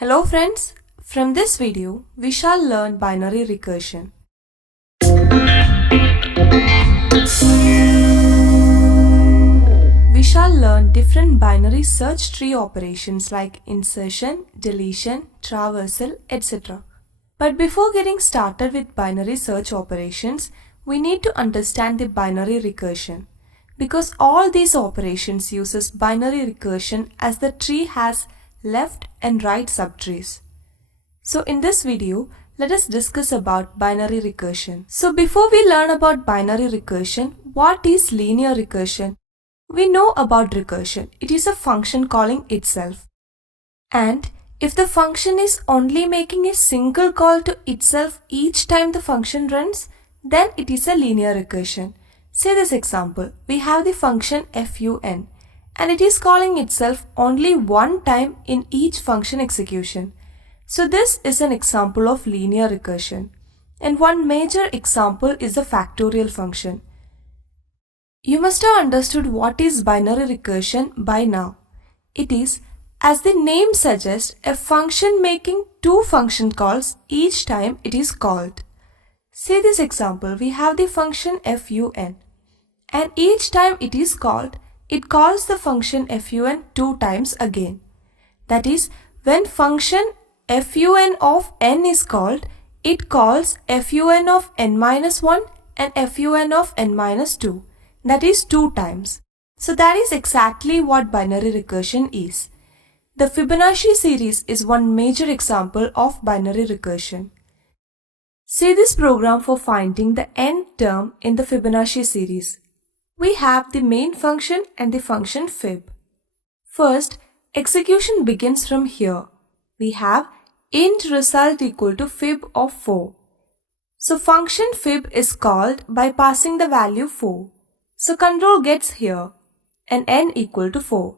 Hello friends, from this video we shall learn binary recursion. We shall learn different binary search tree operations like insertion, deletion, traversal, etc. But before getting started with binary search operations, we need to understand the binary recursion, because all these operations uses binary recursion as the tree has left and right subtrees. So in this video, let us discuss about binary recursion. So before we learn about binary recursion, what is linear recursion? We know about recursion. It is a function calling itself. And if the function is only making a single call to itself each time the function runs, then it is a linear recursion. Say this example, we have the function fun. And it is calling itself only one time in each function execution. So this is an example of linear recursion. And one major example is the factorial function. You must have understood what is binary recursion by now. It is, as the name suggests, a function making two function calls each time it is called. Say this example, we have the function fun. And each time it is called, it calls the function fun two times again. That is, when function fun of n is called, it calls fun of n-1 and fun of n-2. That is two times. So that is exactly what binary recursion is. The Fibonacci series is one major example of binary recursion. Say this program for finding the nth term in the Fibonacci series. We have the main function and the function fib. First, execution begins from here. We have int result equal to fib of 4. So function fib is called by passing the value 4. So control gets here and n equal to 4.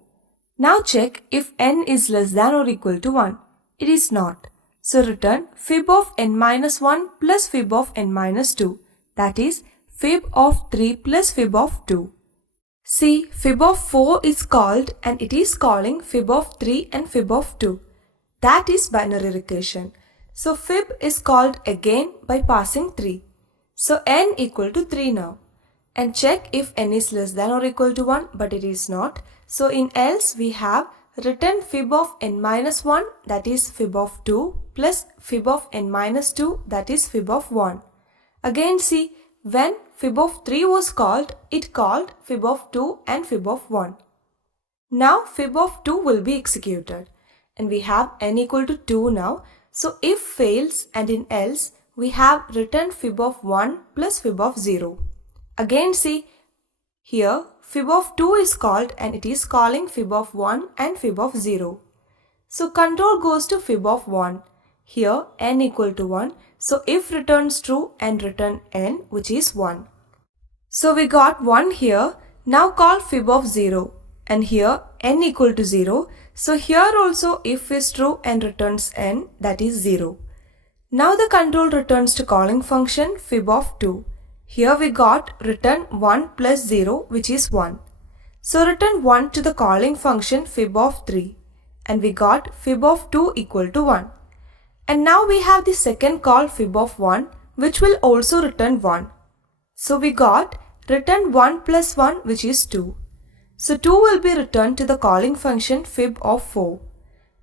Now check if n is less than or equal to 1. It is not. So return fib of n-1 plus fib of n-2. That is fib of 3 plus fib of 2. See, fib of 4 is called and it is calling fib of 3 and fib of 2. That is binary recursion. So fib is called again by passing 3. So n equal to 3 now. And check if n is less than or equal to 1, but it is not. So in else we have return fib of n-1, that is fib of 2, plus fib of n-2, that is fib of 1. Again see, when fib of 3 was called, it called fib of 2 and fib of 1. Now fib of 2 will be executed. And we have n equal to 2 now. So if fails and in else, we have return fib of 1 plus fib of 0. Again see, here fib of 2 is called and it is calling fib of 1 and fib of 0. So control goes to fib of 1. Here n equal to 1. So if returns true and return n, which is 1. So we got 1 here. Now call fib of 0. And here n equal to 0. So here also if is true and returns n, that is 0. Now the control returns to calling function fib of 2. Here we got return 1 plus 0, which is 1. So return 1 to the calling function fib of 3. And we got fib of 2 equal to 1. And now we have the second call fib of 1, which will also return 1. So we got return 1 plus 1, which is 2. So 2 will be returned to the calling function fib of 4.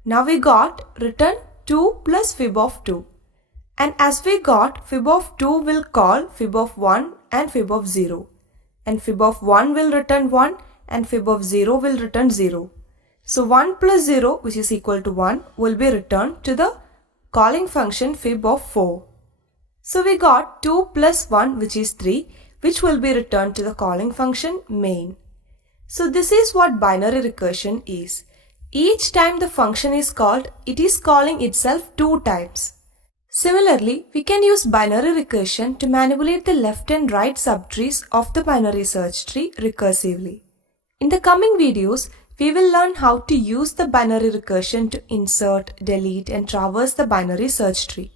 Now we got return 2 plus fib of 2. And as we got, fib of 2 will call fib of 1 and fib of 0. And fib of 1 will return 1 and fib of 0 will return 0. So 1 plus 0, which is equal to 1, will be returned to the calling function fib of 4. So we got 2 plus 1, which is 3, which will be returned to the calling function main. So this is what binary recursion is. Each time the function is called, it is calling itself two times. Similarly, we can use binary recursion to manipulate the left and right subtrees of the binary search tree recursively. In the coming videos, we will learn how to use the binary recursion to insert, delete, and traverse the binary search tree.